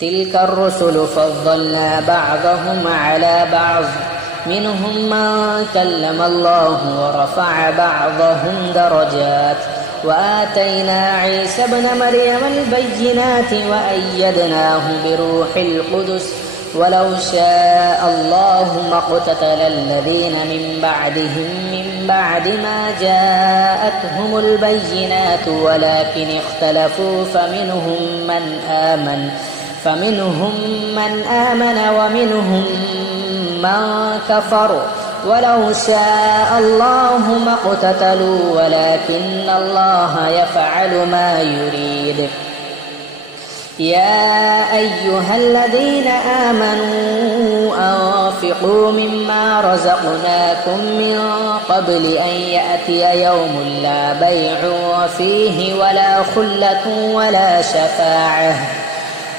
تلك الرسل فضلنا بعضهم على بعض منهم من كلم الله ورفع بعضهم درجات وآتينا عيسى ابن مريم البينات وأيدناه بروح القدس ولو شاء الله ما اقتتل الذين من بعدهم من بعد ما جاءتهم البينات ولكن اختلفوا فمنهم من آمن ومنهم من كفر ولو شاء الله ما اقتتلوا ولكن الله يفعل ما يريد. يا أيها الذين آمنوا أنفقوا مما رزقناكم من قبل أن يأتي يوم لا بيع فيه ولا خلة ولا شفاعة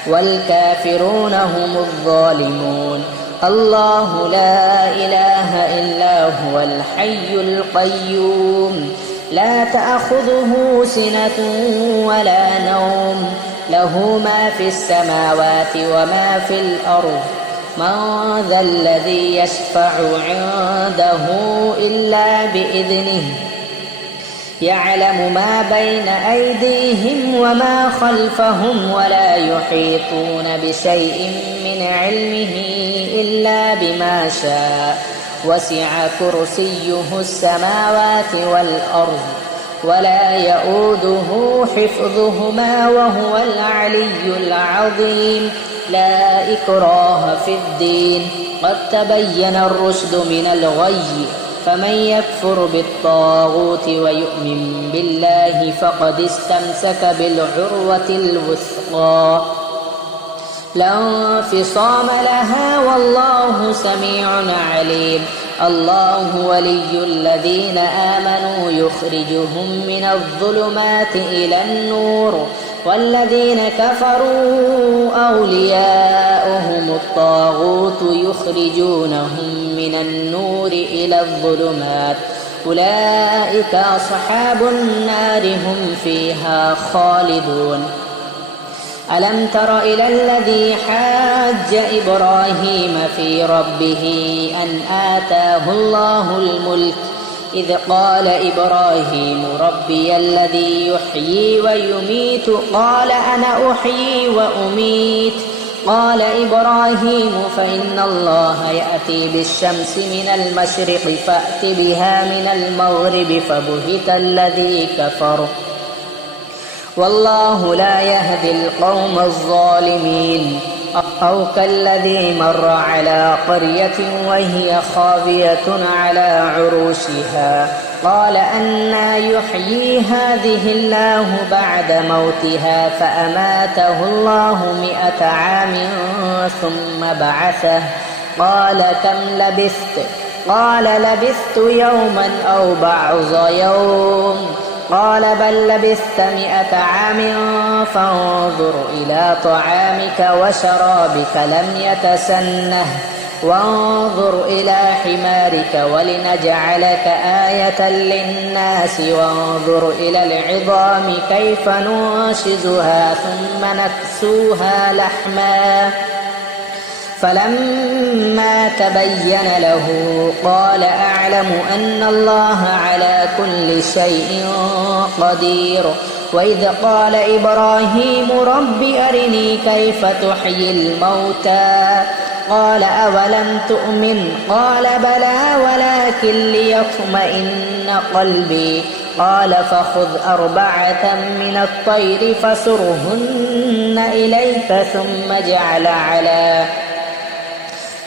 والكافرون هم الظالمون. الله لا إله إلا هو الحي القيوم لا تأخذه سنة ولا نوم له ما في السماوات وما في الأرض من ذا الذي يشفع عنده إلا بإذنه يعلم ما بين أيديهم وما خلفهم ولا يحيطون بشيء من علمه إلا بما شاء وسع كرسيه السماوات والأرض ولا يؤوده حفظهما وهو العلي العظيم. لا إكراه في الدين قد تبين الرشد من الغي فمن يكفر بالطاغوت ويؤمن بالله فقد استمسك بالعروة الوثقى لا انفصام لها والله سميع عليم. الله ولي الذين آمنوا يخرجهم من الظلمات إلى النور والذين كفروا أولياؤهم الطاغوت يخرجونهم من النور إلى الظلمات أولئك أصحاب النار هم فيها خالدون. ألم تر إلى الذي حاج إبراهيم في ربه أن آتاه الله الملك إذ قال إبراهيم ربي الذي يحيي ويميت قال أنا أحيي وأميت قال إبراهيم فإن الله يأتي بالشمس من المشرق فأت بها من المغرب فبهت الذي كفر والله لا يهدي القوم الظالمين. أو كالذي مر على قرية وهي خاوية على عروشها قال أنى يحيي هذه الله بعد موتها فأماته الله 100 عام ثم بعثه قال كم لبثت قال لبثت يوما أو بعض يوم قال بل لبثت 100 عام فانظر إلى طعامك وشرابك لم يتسنه وانظر إلى حمارك ولنجعلك آية للناس وانظر إلى العظام كيف ننشزها ثم نكسوها لحما فلما تبين له قال أعلم أن الله على كل شيء قدير. وإذ قال إبراهيم رب أرني كيف تحيي الموتى قال أولم تؤمن قال بلى ولكن ليطمئن قلبي قال فخذ 4 من الطير فصرهن إليك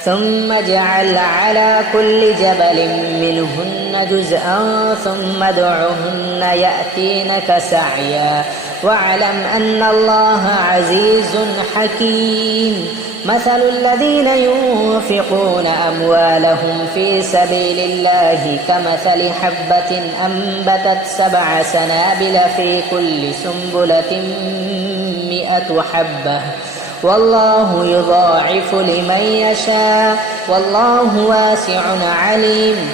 ثم اجعل على كل جبل منهن جزءا ثم ادعهن يأتينك سعيا واعلم أن الله عزيز حكيم. مثل الذين ينفقون أموالهم في سبيل الله كمثل حبة أنبتت 7 سنابل في كل سنبلة 100 حبة والله يضاعف لمن يشاء والله واسع عليم.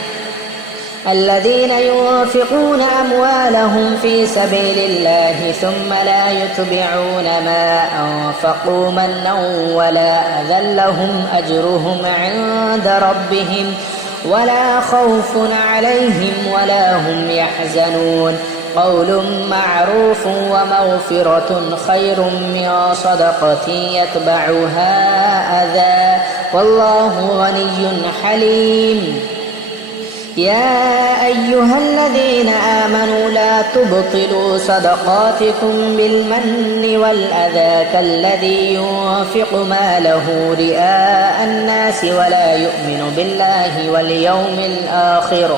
الذين ينفقون أموالهم في سبيل الله ثم لا يتبعون ما أنفقوا منا ولا أذى لهم أجرهم عند ربهم ولا خوف عليهم ولا هم يحزنون قول معروف ومغفرة خير من صدقة يتبعها أذى والله غني حليم. يا أيها الذين آمنوا لا تبطلوا صدقاتكم بالمن والأذى كالذي ينفق ماله رئاء الناس ولا يؤمن بالله واليوم الآخر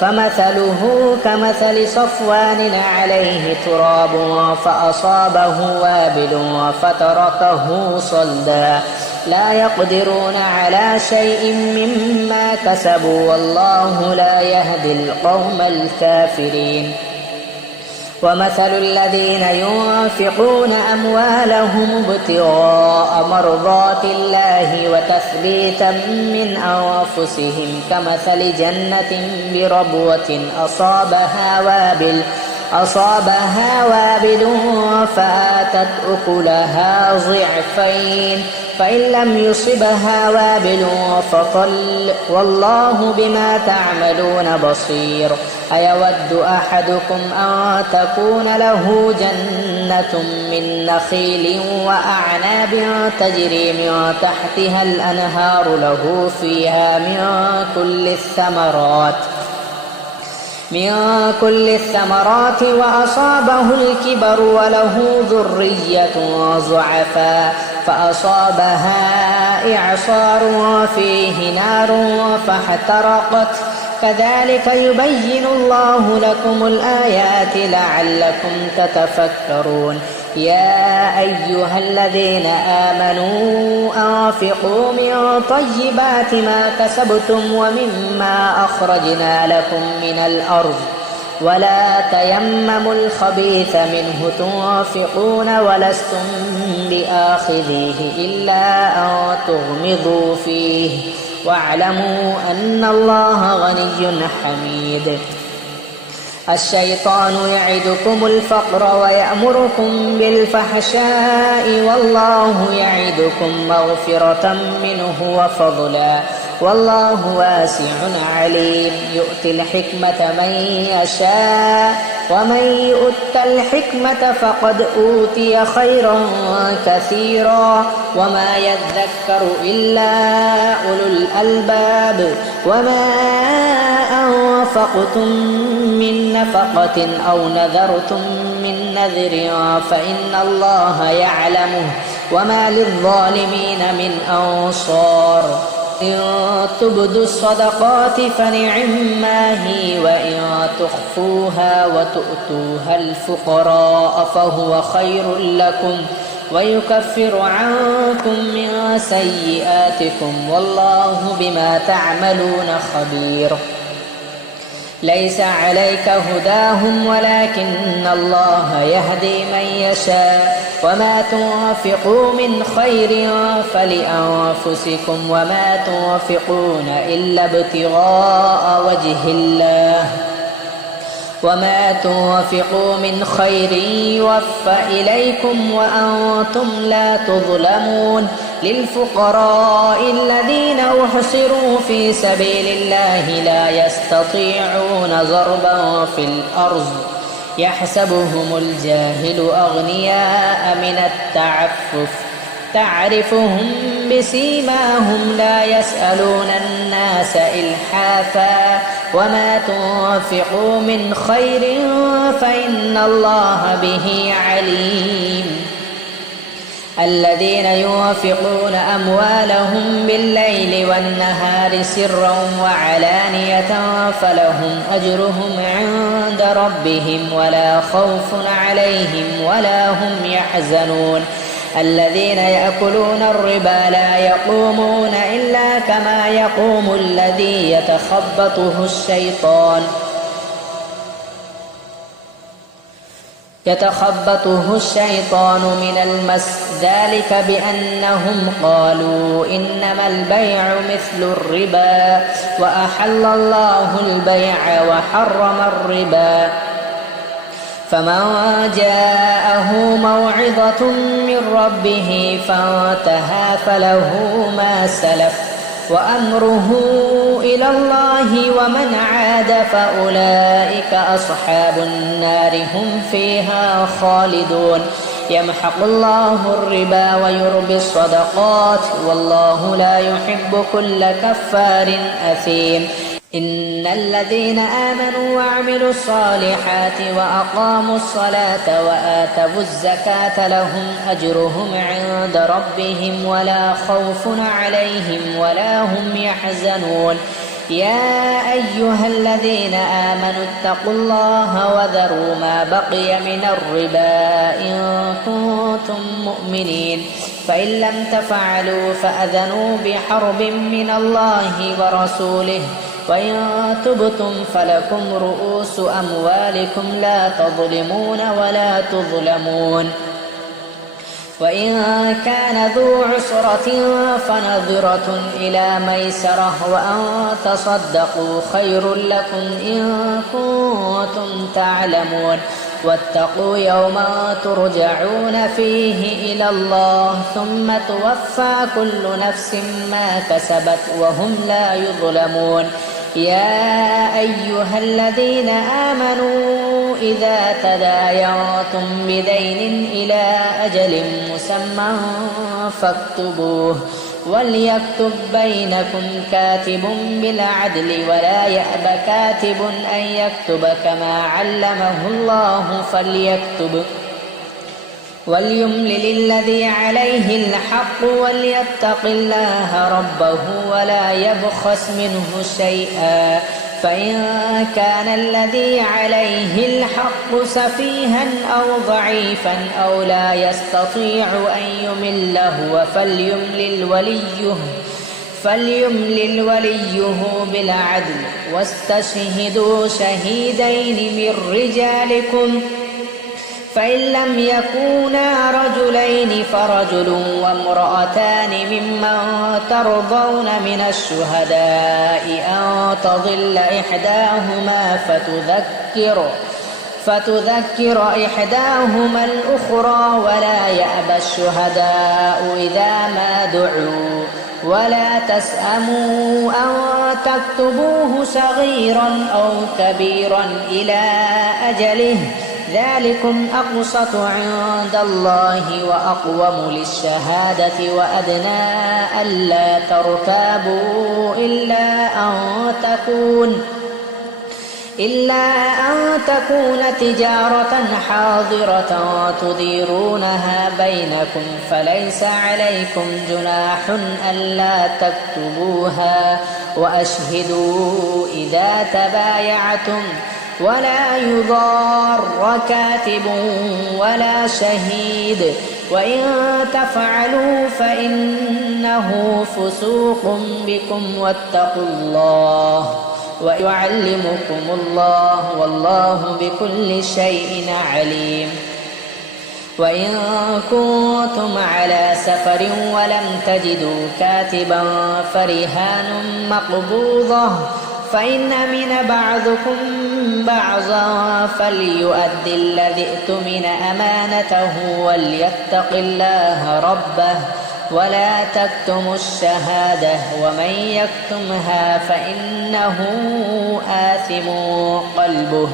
فمثله كمثل صفوان عليه تراب فأصابه وابل فتركه صلدا لا يقدرون على شيء مما كسبوا والله لا يهدي القوم الكافرين. ومثل الذين ينفقون أموالهم ابتغاء مرضات الله وتثبيتا من أنفسهم كمثل جنة بربوة أصابها وابل فآتت أكلها ضعفين فإن لم يصبها وابل فطل والله بما تعملون بصير. أيود أحدكم أن تكون له جنة من نخيل وأعناب تجري من تحتها الأنهار له فيها من كل الثمرات وأصابه الكبر وله ذرية ضعفاء فأصابها إعصار فيه نار فاحترقت كذلك يبين الله لكم الآيات لعلكم تتفكرون. يا أيها الذين آمنوا أنفقوا من طيبات ما كسبتم ومما أخرجنا لكم من الأرض ولا تيمموا الخبيث منه تنفقون ولستم بآخذيه إلا أن تغمضوا فيه واعلموا أن الله غني حميد. الشيطان يعدكم الفقر ويأمركم بالفحشاء والله يعدكم مغفرة منه وفضلا والله واسع عليم. يؤتي الحكمة من يشاء ومن يؤت الحكمة فقد أوتي خيرا كثيرا وما يذكر إلا أولو الألباب. وما أنفقتم من نفقة أو نذرتم من نذر فإن الله يعلمه وما للظالمين من أنصار. إن تبدوا الصدقات فنعما هي وإن تخفوها وتؤتوها الفقراء فهو خير لكم ويكفر عنكم من سيئاتكم والله بما تعملون خبير. ليس عليك هداهم ولكن الله يهدي من يشاء وما تنفقوا من خير فلأنفسكم وما تنفقون إلا ابتغاء وجه الله وما تنفقوا من خير يوفى إليكم وأنتم لا تظلمون. للفقراء الذين أحصروا في سبيل الله لا يستطيعون ضربا في الأرض يحسبهم الجاهل أغنياء من التعفف تعرفهم بسيماهم لا يسألون الناس إلحافا وما تنفقوا من خير فإن الله به عليم. الذين ينفقون أموالهم بالليل والنهار سرا وعلانية فلهم أجرهم عند ربهم ولا خوف عليهم ولا هم يحزنون. الذين يأكلون الربا لا يقومون إلا كما يقوم الذي يتخبطه الشيطان يتخبطه الشيطان من المس، ذلك بأنهم قالوا إنما البيع مثل الربا وأحل الله البيع وحرم الربا. فمن جاءه موعظة من ربه فانتهى فله ما سلف وأمره إلى الله، ومن عاد فأولئك أصحاب النار هم فيها خالدون. يمحق الله الربا ويربي الصدقات، والله لا يحب كل كفار أثيم. إن الذين آمنوا وعملوا الصالحات وأقاموا الصلاة وآتوا الزكاة لهم أجرهم عند ربهم ولا خوف عليهم ولا هم يحزنون. يا أيها الذين آمنوا اتقوا الله وذروا ما بقي من الربا إن كنتم مؤمنين، فإن لم تفعلوا فأذنوا بحرب من الله ورسوله، وإن تبتم فلكم رؤوس أموالكم لا تظلمون ولا تظلمون. وإن كان ذو عسرة فنظرة إلى ميسرة، وأن تصدقوا خير لكم إن كنتم تعلمون. واتقوا يوما ترجعون فيه إلى الله ثم توفى كل نفس ما كسبت وهم لا يظلمون. يا أيها الذين آمنوا إذا تداينتم بدين إلى أجل مسمى فاكتبوه، وليكتب بينكم كاتب بالعدل ولا يأب كاتب أن يكتب كما علمه الله فليكتب، وليملل الذي عليه الحق وليتق الله ربه ولا يبخس منه شيئا، فإن كان الذي عليه الحق سفيها أو ضعيفا أو لا يستطيع أن يمل هو فليملل وليه بالعدل، واستشهدوا شهيدين من رجالكم، فإن لم يكونا رجلين فرجل وامرأتان ممن ترضون من الشهداء أن تضل إحداهما فتذكر إحداهما الأخرى، ولا يأبى الشهداء إذا ما دعوا، ولا تسأموا أن تكتبوه صغيرا أو كبيرا إلى أجله، ذلكم أقسط عند الله وأقوم للشهادة وأدنى ألا ترتابوا إلا أن تكون تجارة حاضرة تديرونها بينكم، فليس عليكم جناح ألا تكتبوها، وأشهدوا إذا تبايعتم، ولا يضار كاتب ولا شهيد، وإن تفعلوا فإنه فسوق بكم، واتقوا الله ويعلمكم الله والله بكل شيء عليم. وإن كنتم على سفر ولم تجدوا كاتبا فرهان مقبوضة، فإن أمن بعضكم بعضا فليؤد الذي اؤتمن أمانته وليتق الله ربه، ولا تكتموا الشهادة ومن يكتمها فإنه آثم قلبه،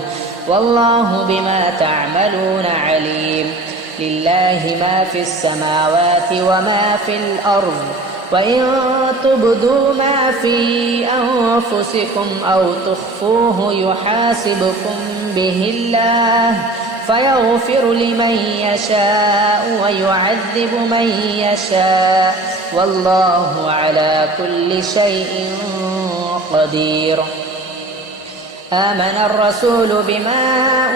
والله بما تعملون عليم. لله ما في السماوات وما في الأرض، وإن تبدوا ما في أنفسكم أو تخفوه يحاسبكم به الله، فيغفر لمن يشاء ويعذب من يشاء، والله على كل شيء قدير. آمن الرسول بما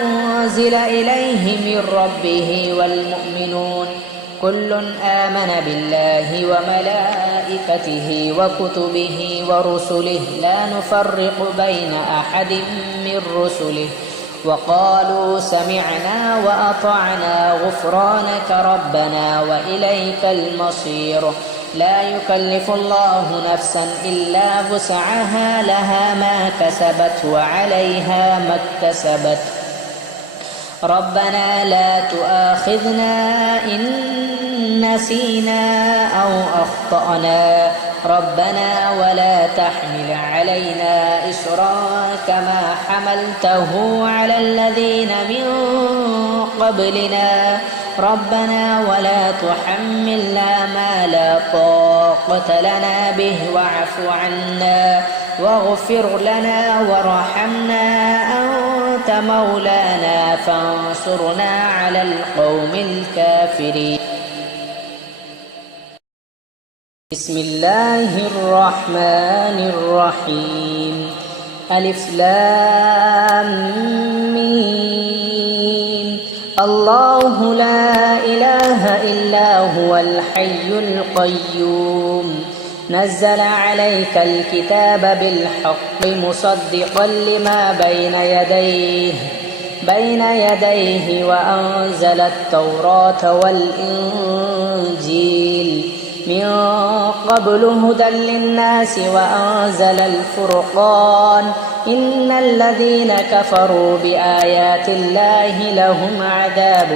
أنزل إليه من ربه والمؤمنون كل آمن بالله وملائكته وكتبه ورسله لا نفرق بين أحد من رسله، وقالوا سمعنا وأطعنا غفرانك ربنا وإليك المصير لا يكلف الله نفسا إلا وسعها لها ما كسبت وعليها ما اكتسبت ربنا لا تؤاخذنا إن نسينا أو أخطأنا ربنا ولا تحمل علينا إصرا كما حملته على الذين من قبلنا ربنا ولا تحملنا ما لا طاقة لنا به واعف عنا واغفر لنا وارحمنا أنت مولانا فانصرنا على القوم الكافرين. بسم الله الرحمن الرحيم. ألف لام ميم. الله لا إله إلا هو الحي القيوم نزل عليك الكتاب بالحق مصدقا لما بين يديه وأنزل التوراة والإنجيل من قبل هدى للناس وأنزل الفرقان إن الذين كفروا بآيات الله لهم عذاب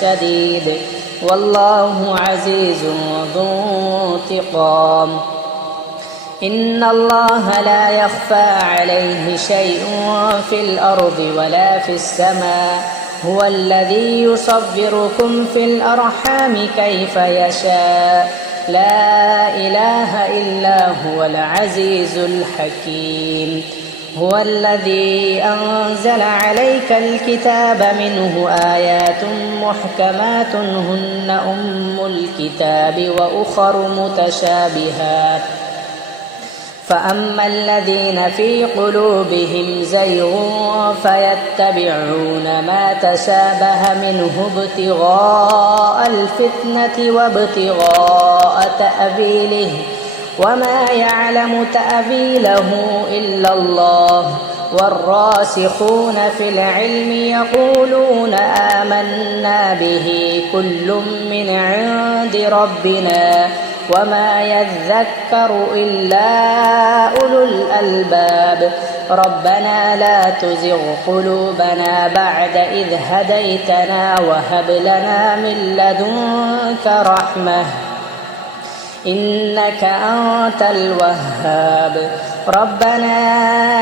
شديد والله عزيز ذو انتقام. إن الله لا يخفى عليه شيء في الأرض ولا في السماء هو الذي يصوركم في الأرحام كيف يشاء لا إله إلا هو العزيز الحكيم. هو الذي أنزل عليك الكتاب منه آيات محكمات هن أم الكتاب وأخر متشابهات فأما الذين في قلوبهم زيغ فيتبعون ما تشابه منه ابتغاء الفتنة وابتغاء تأويله وما يعلم تأويله إلا الله والراسخون في العلم يقولون آمنا به كل من عند ربنا وما يذكر إلا أولو الألباب. ربنا لا تزغ قلوبنا بعد إذ هديتنا وهب لنا من لدنك رحمة إنك أنت الوهاب. ربنا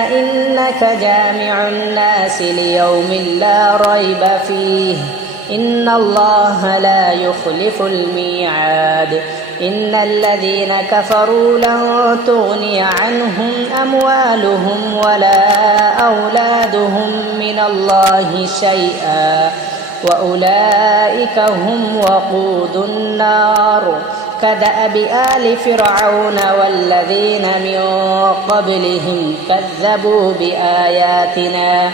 إنك جامع الناس ليوم لا ريب فيه إن الله لا يخلف الميعاد. إن الذين كفروا لن تغني عنهم أموالهم ولا أولادهم من الله شيئا وأولئك هم وقود النار كدأب آل فرعون والذين من قبلهم كذبوا بآياتنا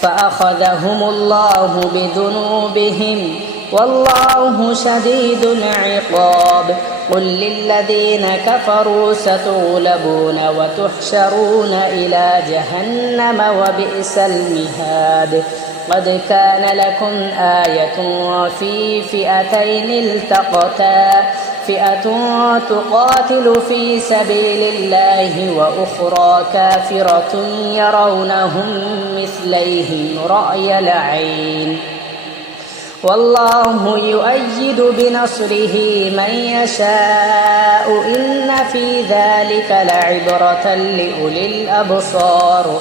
فأخذهم الله بذنوبهم والله شديد العقاب. قل للذين كفروا ستغلبون وتحشرون إلى جهنم وبئس المهاد. قد كان لكم آية في فئتين التقتا فئة تقاتل في سبيل الله وأخرى كافرة يرونهم مثليهم رأي العين والله يؤيد بنصره من يشاء إن في ذلك لعبرة لأولي الأبصار.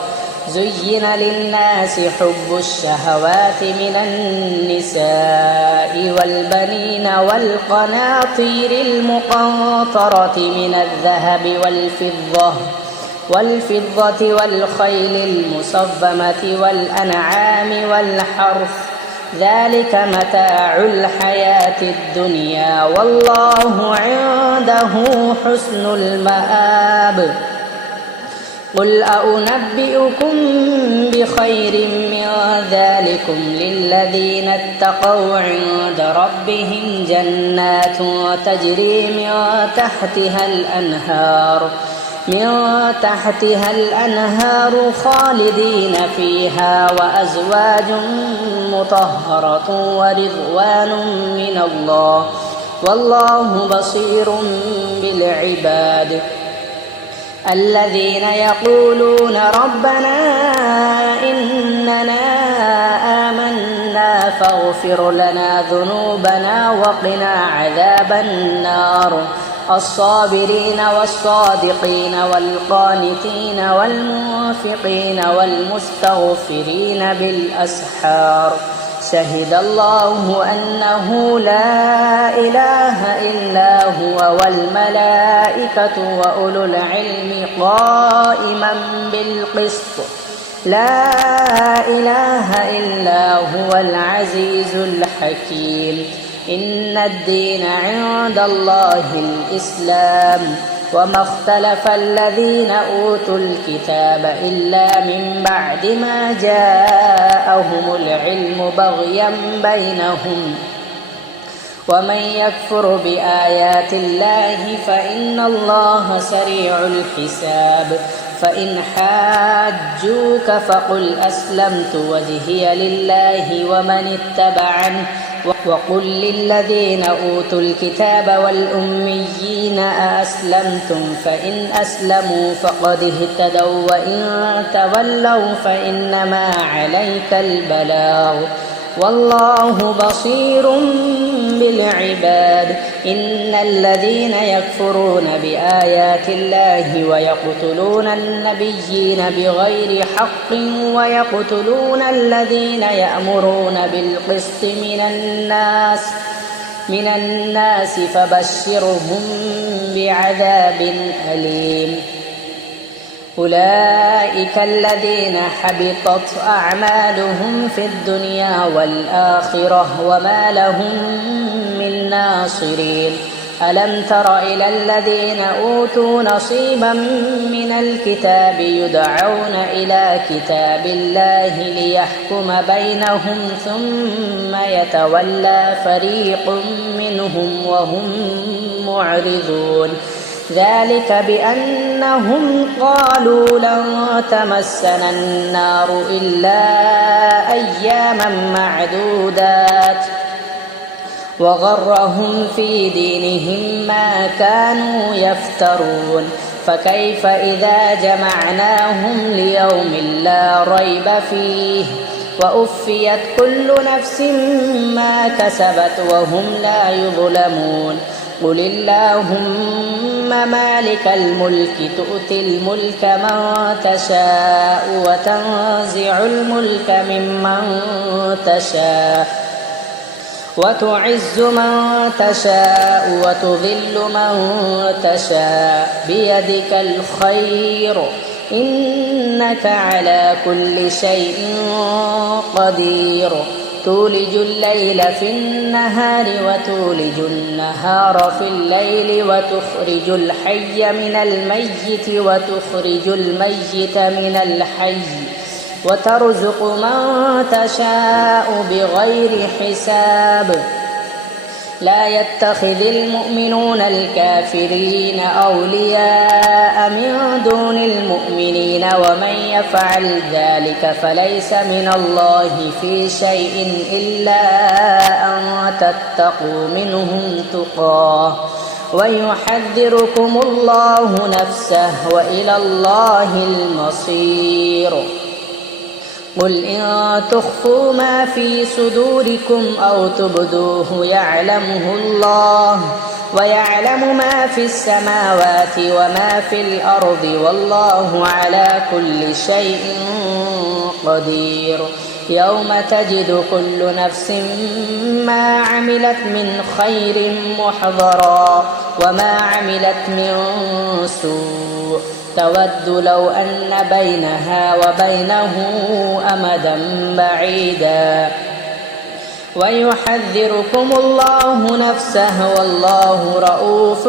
زين للناس حب الشهوات من النساء والبنين والقناطير المقنطرة من الذهب والفضة والخيل المصممة والأنعام والحرث ذلك متاع الحياة الدنيا والله عنده حسن المآب. قل أنبئكم بخير من ذلكم للذين اتقوا عند ربهم جنات تجري من تحتها الأنهار من تحتها الأنهار خالدين فيها وأزواج مطهرة ورضوان من الله والله بصير بالعباد. الذين يقولون ربنا إننا آمنا فاغفر لنا ذنوبنا وقنا عذاب النار. الصابرين والصادقين والقانتين والمنفقين والمستغفرين بالأسحار. شهد الله أنه لا إله إلا هو والملائكة وأولو العلم قائما بالقسط. لا إله إلا هو العزيز الحكيم. إن الدين عند الله الإسلام وما اختلف الذين أوتوا الكتاب إلا من بعد ما جاءهم العلم بغيا بينهم ومن يكفر بآيات الله فإن الله سريع الحساب. فإن حاجوك فقل أسلمت وجهي لله ومن اتبعني وقل للذين أوتوا الكتاب والأميين أأسلمتم فإن أسلموا فقد اهتدوا وإن تولوا فإنما عليك البلاغ والله بصير بالعباد. إن الذين يكفرون بآيات الله ويقتلون النبيين بغير حق ويقتلون الذين يأمرون بالقسط من الناس فبشرهم بعذاب أليم. أولئك الذين حبطت أعمالهم في الدنيا والآخرة وما لهم من ناصرين. ألم تر إلى الذين أوتوا نصيبا من الكتاب يدعون إلى كتاب الله ليحكم بينهم ثم يتولى فريق منهم وهم معرضون. ذلك بأنهم قالوا لن تمسنا النار إلا أياما معدودات وغرهم في دينهم ما كانوا يفترون. فكيف إذا جمعناهم ليوم لا ريب فيه وأوفيت كل نفس ما كسبت وهم لا يظلمون. قل اللهم مالك الملك تؤتي الملك من تشاء وتنزع الملك ممن تشاء وتعز من تشاء وتذل من تشاء بيدك الخير إنك على كل شيء قدير. تولج الليل في النهار وتولج النهار في الليل وتخرج الحي من الميت وتخرج الميت من الحي وترزق من تشاء بغير حساب. لا يتخذ المؤمنون الكافرين أولياء من دون المؤمنين ومن يفعل ذلك فليس من الله في شيء إلا أن تتقوا منهم تقاه ويحذركم الله نفسه وإلى الله المصير. قل إن تخفوا ما في صدوركم أو تبدوه يعلمه الله ويعلم ما في السماوات وما في الأرض والله على كل شيء قدير. يوم تجد كل نفس ما عملت من خير محضرا وما عملت من سوء تود لو أن بينها وبينه أمدا بعيدا ويحذركم الله نفسه والله رؤوف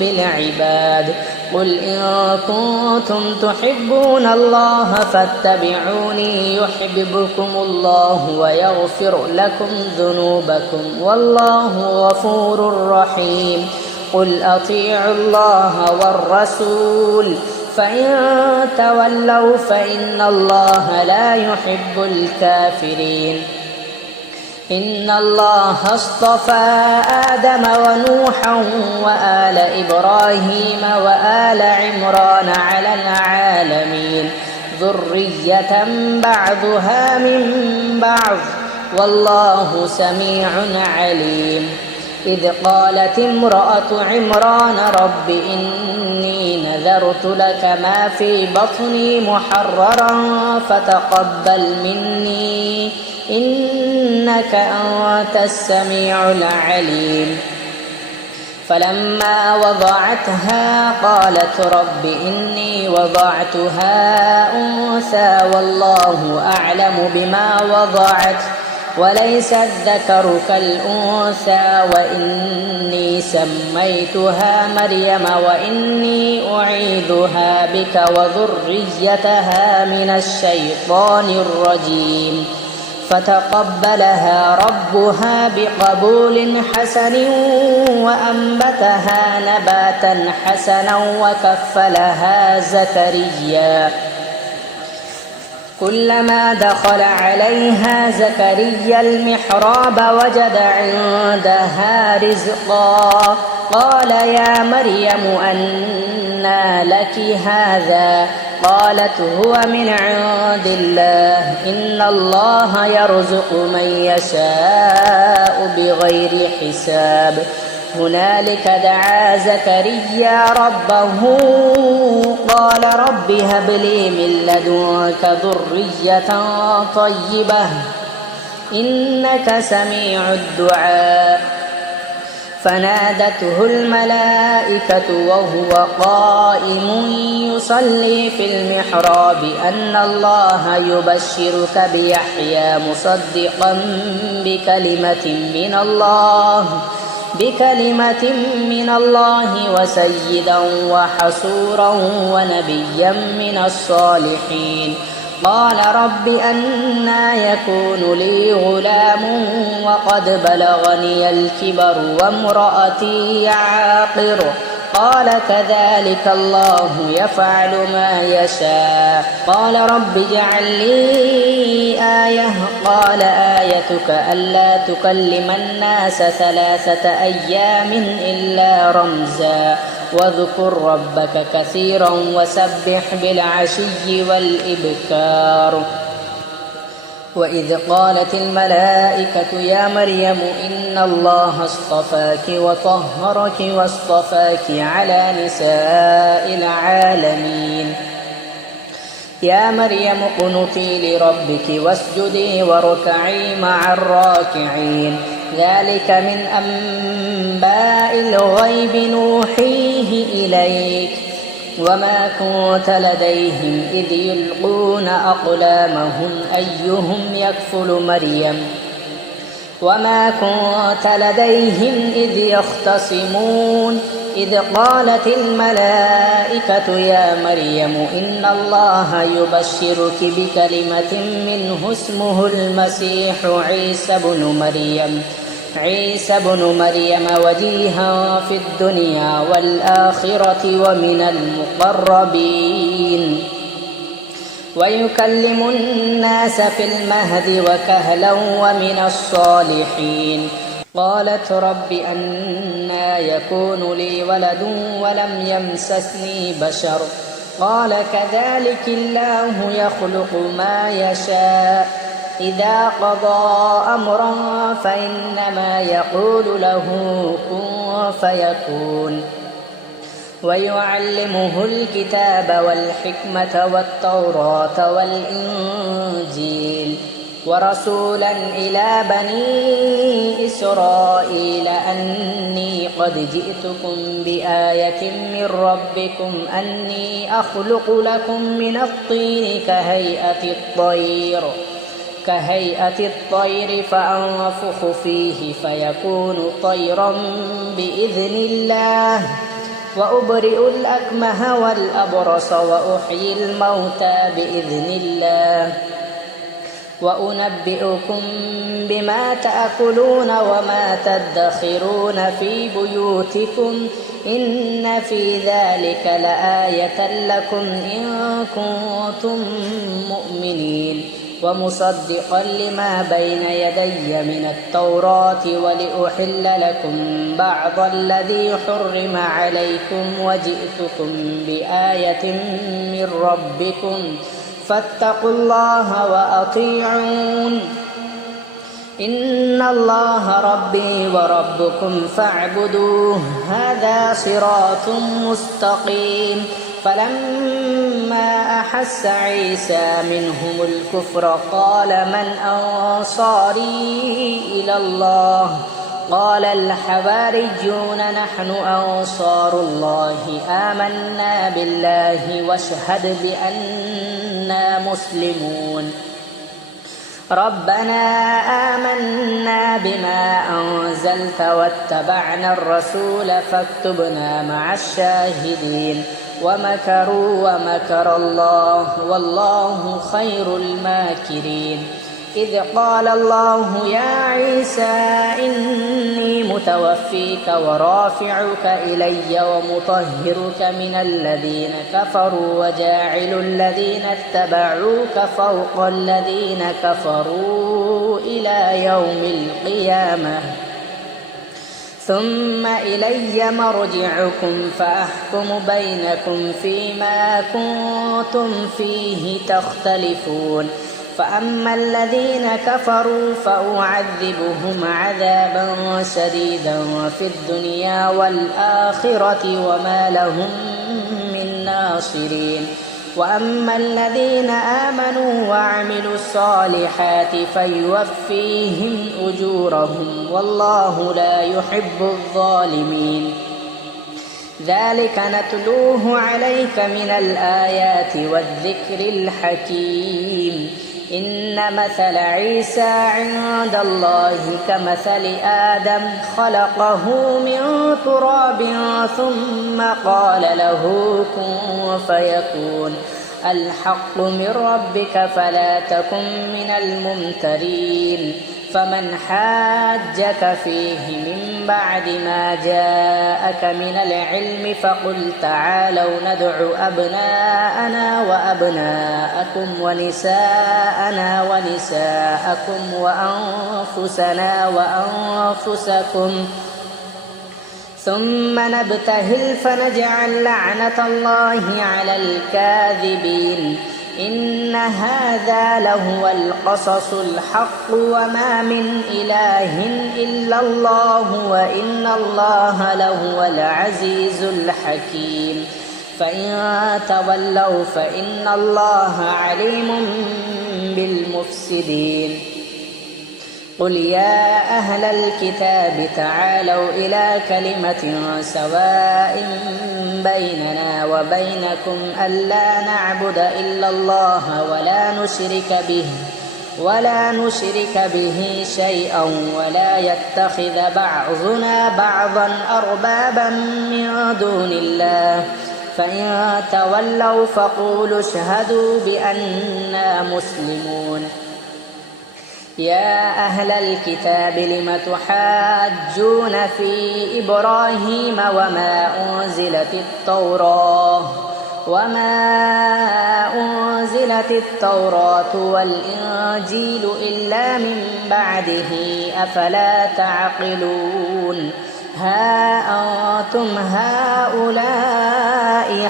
بالعباد. قل إن كنتم تحبون الله فاتبعوني يحببكم الله ويغفر لكم ذنوبكم والله غفور رحيم. قل أطيعوا الله والرسول فإن تولوا فإن الله لا يحب الكافرين إن الله اصطفى آدم ونوحا وآل إبراهيم وآل عمران على العالمين ذرية بعضها من بعض والله سميع عليم إذ قالت امرأة عمران رب إني نذرت لك ما في بطني محررا فتقبل مني إنك أنت السميع العليم فلما وضعتها قالت رب إني وضعتها أنثى والله أعلم بما وضعت وليس الذكر كالأنثى وإني سميتها مريم وإني أعيذها بك وذريتها من الشيطان الرجيم فتقبلها ربها بقبول حسن وأنبتها نباتا حسنا وكفلها زكريا كلما دخل عليها زكريا المحراب وجد عندها رزقا قال يا مريم أنى لك هذا قالت هو من عند الله إن الله يرزق من يشاء بغير حساب هنالك دعا زكريا ربه قال رب هب لي من لدنك ذرية طيبة إنك سميع الدعاء فنادته الملائكة وهو قائم يصلي في المحراب أن الله يبشرك بيحيى مصدقا بكلمة من الله وسيدا وحصورا ونبيا من الصالحين قال رب أنى يكون لي غلام وقد بلغني الكبر وامرأتي عاقر قال كذلك الله يفعل ما يشاء قال رب اجعل لي آية قال آيتك ألا تكلم الناس 3 أيام إلا رمزا واذكر ربك كثيرا وسبح بالعشي والإبكار وإذ قالت الملائكة يا مريم إن الله اصطفاك وطهرك واصطفاك على نساء العالمين يا مريم اقنتي لربك واسجدي واركعي مع الراكعين ذلك من أنباء الغيب نوحيه إليك وما كنت لديهم إذ يلقون أقلامهم أيهم يكفل مريم وما كنت لديهم إذ يختصمون إذ قالت الملائكة يا مريم إن الله يبشرك بكلمة منه اسمه المسيح عيسى بن مريم وجيها في الدنيا والآخرة ومن المقربين ويكلم الناس في المهد وكهلا ومن الصالحين قالت رب أنى يكون لي ولد ولم يمسسني بشر قال كذلك الله يخلق ما يشاء إذا قضى أمرا فإنما يقول له كن فيكون ويعلمه الكتاب والحكمة والتوراة والإنجيل ورسولا إلى بني إسرائيل أني قد جئتكم بآية من ربكم أني أخلق لكم من الطين كهيئة الطير فأنفخ فيه فيكون طيرا بإذن الله وأبرئ الأكمه والأبرص وأحيي الموتى بإذن الله وأنبئكم بما تأكلون وما تدخرون في بيوتكم إن في ذلك لآية لكم إن كنتم مؤمنين ومصدقا لما بين يدي من التوراة ولأحل لكم بعض الذي حرم عليكم وجئتكم بآية من ربكم فاتقوا الله وأطيعون إن الله ربي وربكم فاعبدوه هذا صراط مستقيم فلما أحس عيسى منهم الكفر قال من أنصاري إلى الله قال الحواريون نحن أنصار الله آمنا بالله واشهد بأننا مسلمون ربنا آمنا بما أنزلت واتبعنا الرسول فاكتبنا مع الشاهدين ومكروا ومكر الله والله خير الماكرين إذ قال الله يا عيسى إني متوفيك ورافعك إلي ومطهرك من الذين كفروا وجاعل الذين اتبعوك فوق الذين كفروا إلى يوم القيامة ثم إلي مرجعكم فأحكم بينكم فيما كنتم فيه تختلفون فأما الذين كفروا فأعذبهم عذابا شديدا في الدنيا والآخرة وما لهم من ناصرين وأما الذين آمنوا وعملوا الصالحات فيوفيهم أجورهم والله لا يحب الظالمين ذلك نتلوه عليك من الآيات والذكر الحكيم إن مثل عيسى عند الله كمثل آدم خلقه من تراب ثم قال له كن فيكون الحق من ربك فلا تكن من الممترين فمن حاجك فيه من بعد ما جاءك من العلم فقل تعالوا ندع أبناءنا وأبناءكم ونساءنا ونساءكم وأنفسنا وأنفسكم ثم نبتهل فنجعل لعنة الله على الكاذبين إن هذا لهو القصص الحق وما من إله إلا الله وإن الله لهو العزيز الحكيم فإن تولوا فإن الله عليم بالمفسدين قل يا أهل الكتاب تعالوا إلى كلمة سواء بيننا وبينكم ألا نعبد إلا الله ولا نشرك به شيئا ولا يتخذ بعضنا بعضا أربابا من دون الله فإن تولوا فقولوا اشهدوا بأننا مسلمون يا أهل الكتاب لم تحاجون في إبراهيم وما أنزلت التوراة والإنجيل إلا من بعده أفلا تعقلون ها أنتم هؤلاء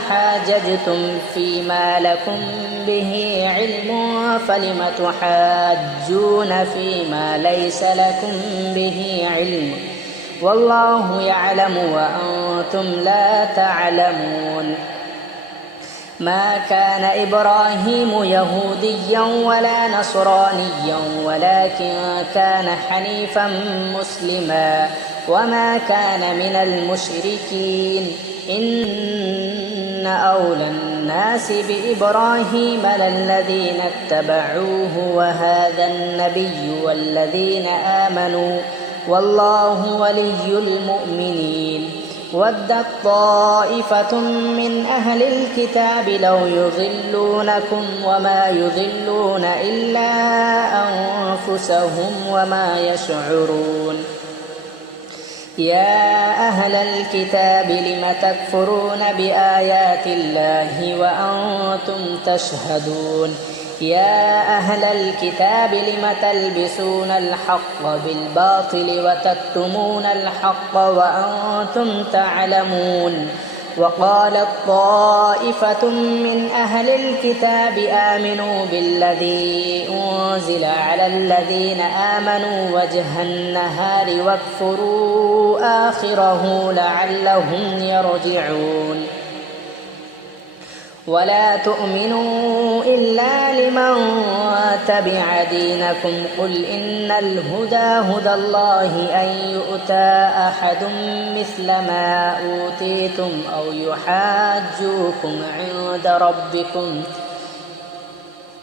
حاججتم فيما لكم به علم فلم تحاجون فيما ليس لكم به علم والله يعلم وأنتم لا تعلمون ما كان إبراهيم يهوديا ولا نصرانيا ولكن كان حنيفا مسلما وما كان من المشركين إن أولى الناس بإبراهيم للذين اتبعوه وهذا النبي والذين آمنوا والله ولي المؤمنين ودت طائفة من أهل الكتاب لو يضلونكم وما يضلون إلا أنفسهم وما يشعرون يا أهل الكتاب لم تكفرون بآيات الله وأنتم تشهدون يا أهل الكتاب لم تلبسون الحق بالباطل وتكتمون الحق وأنتم تعلمون وقالت طائفة من أهل الكتاب آمنوا بالذي أنزل على الذين آمنوا وجه النهار واكفروا آخره لعلهم يرجعون ولا تؤمنوا إلا لمن تبع دينكم قل إن الهدى هدى الله أن يؤتى أحد مثل ما أوتيتم أو يحاجوكم عند ربكم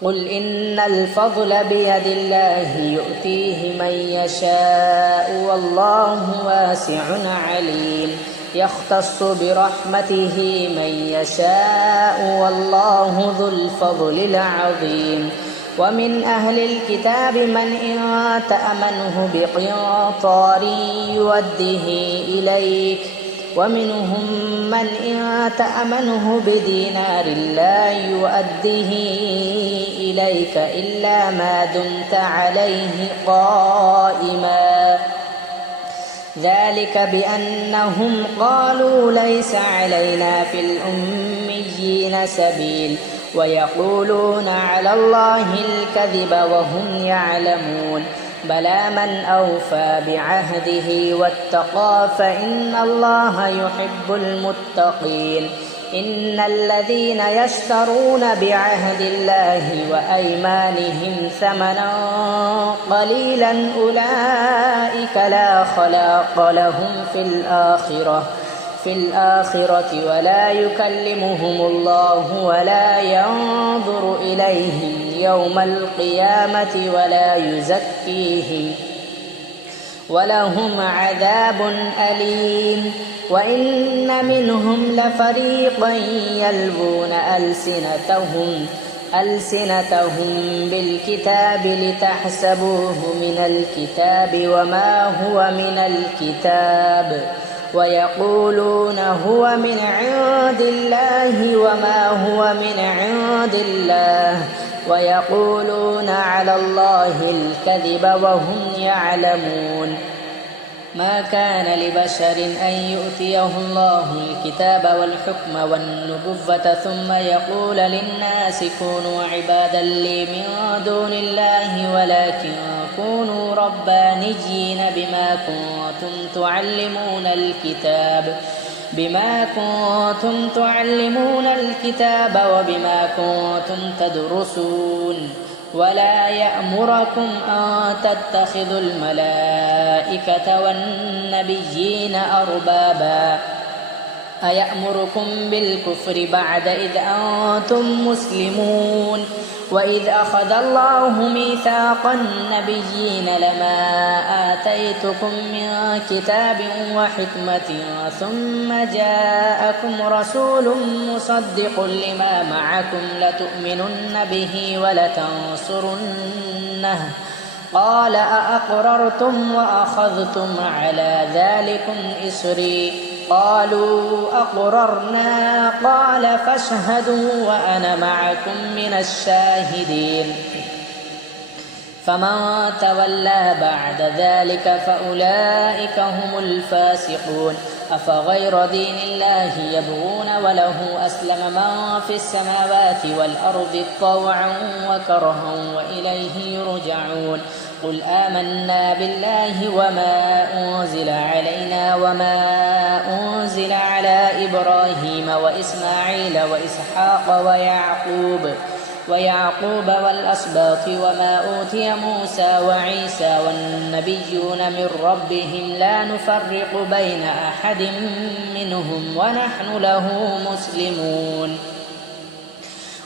قل إن الفضل بيد الله يؤتيه من يشاء والله واسع عليم يختص برحمته من يشاء والله ذو الفضل العظيم ومن أهل الكتاب من إن تأمنه بقنطار يوده إليك ومنهم من إن تأمنه بدينار لا يؤده إليك إلا ما دمت عليه قائما ذلك بأنهم قالوا ليس علينا في الأميين سبيل ويقولون على الله الكذب وهم يعلمون بلى من أوفى بعهده واتقى فإن الله يحب المتقين إن الذين يشترون بعهد الله وأيمانهم ثمنا قليلا أولئك لا خلاق لهم في الآخرة ولا يكلمهم الله ولا ينظر إليهم يوم القيامة ولا يزكيهم ولهم عذاب أليم وإن منهم لفريقا يلوون ألسنتهم بالكتاب لتحسبوه من الكتاب وما هو من الكتاب ويقولون هو من عند الله وما هو من عند الله ويقولون على الله الكذب وهم يعلمون ما كان لبشر أن يؤتيه الله الكتاب والحكم والنبوة ثم يقول للناس كونوا عبادا لي من دون الله ولكن كونوا ربانيين بما كنتم تعلمون الكتاب وبما كنتم تدرسون ولا يأمركم أن تتخذوا الملائكة والنبيين أربابا أيأمركم بالكفر بعد إذ أنتم مسلمون وإذ أخذ الله ميثاق النبيين لما آتيتكم من كتاب وحكمة ثم جاءكم رسول مصدق لما معكم لتؤمنن به ولتنصرنه قال أأقررتم وأخذتم على ذلكم إصري قالوا أقررنا قال فاشهدوا وأنا معكم من الشاهدين فمن تولى بعد ذلك فأولئك هم الفاسقون أفغير دين الله يبغون وله أسلم من في السماوات والأرض طوعا وكرها وإليه يرجعون قل آمنا بالله وما أنزل علينا وما أنزل على إبراهيم وإسماعيل وإسحاق ويعقوب والأسباط وما أوتي موسى وعيسى والنبيون من ربهم لا نفرق بين أحد منهم ونحن له مسلمون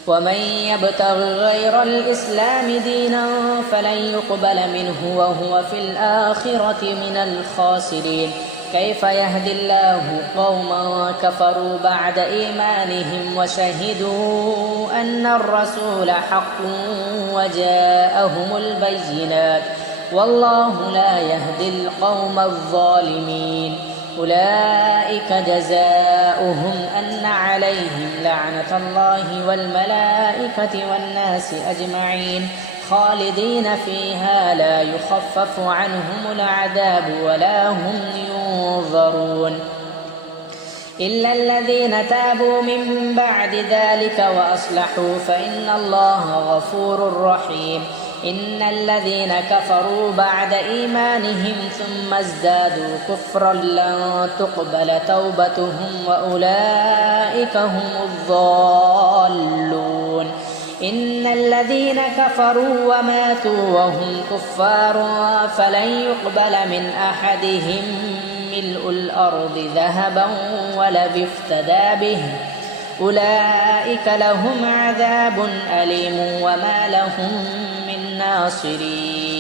ومن يبتغ غير الإسلام دينا فلن يقبل منه وهو في الآخرة من الخاسرين كيف يهدي الله قوما كفروا بعد إيمانهم وشهدوا أن الرسول حق وجاءهم البينات والله لا يهدي القوم الظالمين أولئك جزاؤهم أن عليهم لعنة الله والملائكة والناس أجمعين خالدين فيها لا يخفف عنهم العذاب ولا هم ينظرون إلا الذين تابوا من بعد ذلك وأصلحوا فإن الله غفور رحيم إن الذين كفروا بعد إيمانهم ثم ازدادوا كفرا لن تقبل توبتهم وأولئك هم الضالون إن الذين كفروا وماتوا وهم كفار فلن يقبل من أحدهم ملء الأرض ذهبا ولو افتدى به أولئك لهم عذاب أليم وما لهم من ناصرين